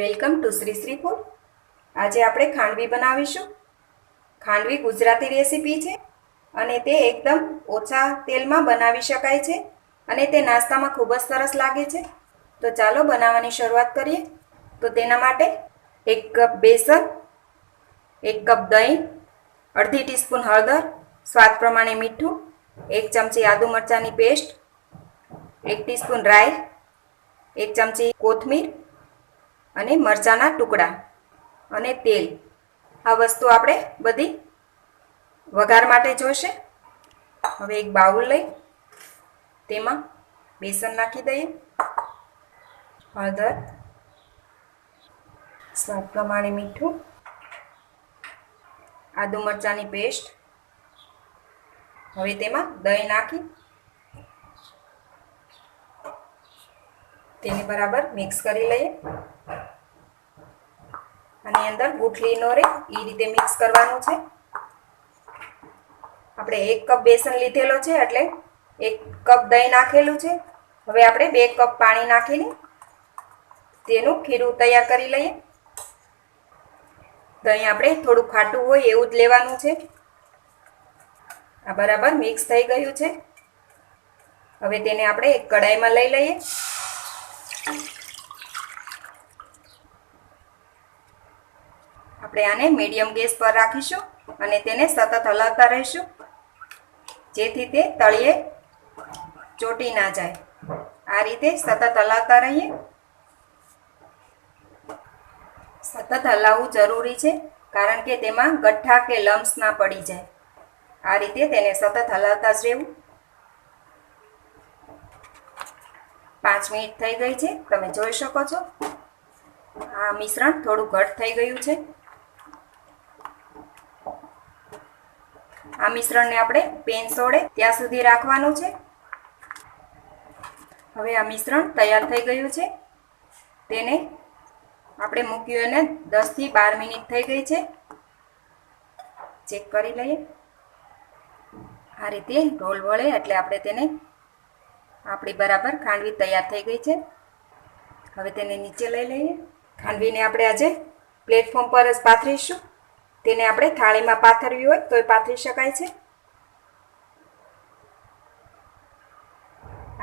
Welcome to Shri Shri food. આજે આપણે ખાંડવી બનાવીશું. ખાંડવી ગુજરાતી રેસીપી છે અને તે એકદમ ઓછા તેલમાં બનાવી શકાય છે અને તે નાસ્તામાં ખૂબ જ સરસ લાગે છે. તો ચાલો બનાવવાની શરૂઆત કરીએ. તો તેના માટે 1 કપ બેસન, 1 કપ દહીં, અડધી ટીસ્પૂન હળદર, સ્વાદ પ્રમાણે મીઠું, 1 ચમચી આદુ મરચાંની પેસ્ટ, 1 ટીસ્પૂન રાઈ, 1 ચમચી કોથમીર અને મરચાંના ટુકડા અને તેલ. આ વસ્તુ આપણે બધી વઘાર માટે જોશે. હવે એક બાઉલ લઈ તેમાં બેસન નાખી દઈએ, હળદર, સ્વાદ પ્રમાણે મીઠું, આદુ મરચાંની પેસ્ટ. હવે તેમાં દહીં નાખી તેને બરાબર મિક્સ કરી લઈએ. આની અંદર ગુઠલી ન રહે એ રીતે મિક્સ કરવાનું છે. આપણે 1 કપ બેસન લીધેલો છે એટલે 1 કપ દહીં નાખેલું છે. હવે આપણે 2 કપ પાણી નાખીને તેનું ખીરું તૈયાર કરી લઈએ. દહીં આપણે થોડું ખાટું હોય એવું જ લેવાનું છે. આ બરાબર મિક્સ થઈ ગયું છે. હવે તેને આપણે એક કડાઈમાં લઈ લઈએ. આપણે આને મીડિયમ ગેસ પર રાખીશું અને તેને સતત હલાવતા રહીશું જેથી તે તળિયે ચોટી ના જાય. આ રીતે સતત હલાવતા રહીએ. સતત હલાવવું જરૂરી છે કારણ કે તેમાં ગઠ્ઠા કે લમ્સ ના પડી જાય. આ રીતે તેને સતત હલાવતા જ રહેવું. 5 મિનિટ થઈ ગઈ છે, તમે જોઈ શકો છો. આ મિશ્રણ થોડું ઘટ થઈ ગયું છે. આ મિશ્રણને આપણે પેન છોડે ત્યાં સુધી રાખવાનું છે. હવે આ મિશ્રણ તૈયાર થઈ ગયું છે. તેને આપણે મૂક્યું અને 10 થી 12 મિનિટ થઈ ગઈ છે. ચેક કરી લઈએ. આ રીતે રોલ વળે એટલે આપણે તેને આપણી બરાબર ખાંડવી તૈયાર થઈ ગઈ છે. હવે તેને નીચે લઈ લઈએ. ખાંડવીને આપણે આજે પ્લેટફોર્મ પર જ પાથરીશું. તેને આપણે થાળીમાં પાથરવી હોય તો પાથરી શકાય છે.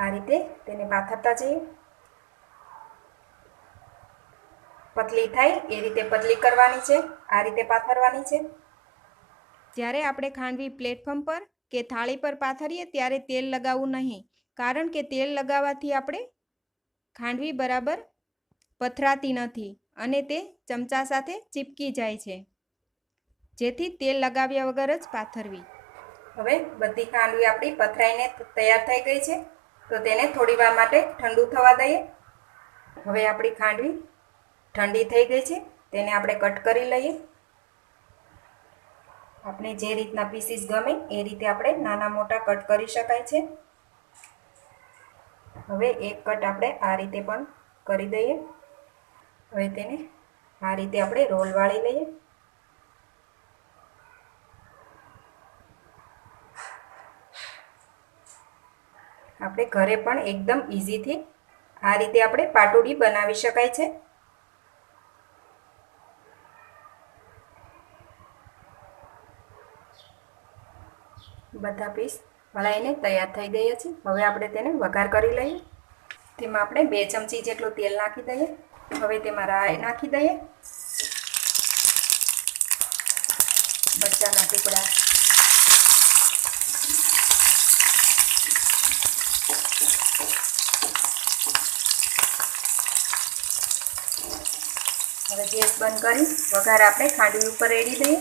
આ રીતે તેને પાથરતા જઈએ. પતલી થાય એ રીતે પતલી કરવાની છે. આ રીતે પાથરવાની છે. જ્યારે આપણે ખાંડવી પ્લેટફોર્મ પર કે થાળી પર પાથરીએ ત્યારે તેલ લગાવવું નહીં, કારણ કે તેલ લગાવવાથી આપણે ખાંડવી બરાબર પથરાતી નથી અને તે ચમચા સાથે ચીપકી જાય છે. જેથી તેલ લગાવ્યા વગર જ પાથરવી. હવે બધી ખાંડવી આપણી પથરાઈને તૈયાર થઈ ગઈ છે. તો તેને થોડી વાર માટે ઠંડુ થવા દઈએ. હવે આપણી ખાંડવી ઠંડી થઈ ગઈ છે. તેને આપણે કટ કરી લઈએ. આપણે જે રીતના પીસીસ ગમે એ રીતે આપણે નાના મોટા કટ કરી શકાય છે. હવે એક કટ આપણે આ રીતે પણ કરી દઈએ. હવે તેને આ રીતે આપણે રોલ વાળી લઈએ. આપણે ઘરે પણ એકદમ ઇઝીથી આ રીતે આપણે પાટોડી બનાવી શકાય છે. બધા પીસ વળાઈને તૈયાર થઈ ગયા છે. હવે આપણે તેને વઘાર કરી લઈએ. તેમાં આપણે 2 ચમચી જેટલું તેલ નાખી દઈએ. હવે તેમાં રાઈ નાખી દઈએ, મરચાંના ટુકડા, હવે ગેસ બંધ કરી વઘાર આપણે ખાંડવી ઉપર રેડી દઈએ.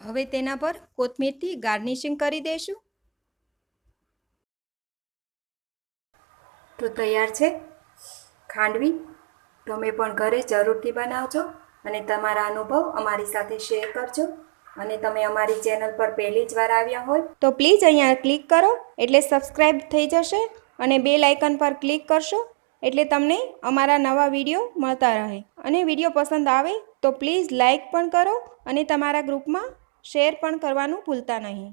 હવે તેના પર કોથમીરથી ગાર્નિશિંગ કરી દઈશું. તો તૈયાર છે ખાંડવી. તમે પણ ઘરે જરૂરથી બનાવજો અને તમારા અનુભવ અમારી સાથે શેર કરજો. અને તમે અમારી ચેનલ પર પહેલી જ વાર આવ્યા હોય તો પ્લીઝ અહીંયા ક્લિક કરો એટલે સબસ્ક્રાઈબ થઈ જશે અને બેલ આઇકન પર ક્લિક કરશો એટલે તમને અમારા નવા વિડીયો મળતા રહે. અને વિડીયો પસંદ આવે તો પ્લીઝ લાઈક પણ કરો અને તમારા ગ્રુપમાં શેર પણ કરવાનું ભૂલતા નહીં.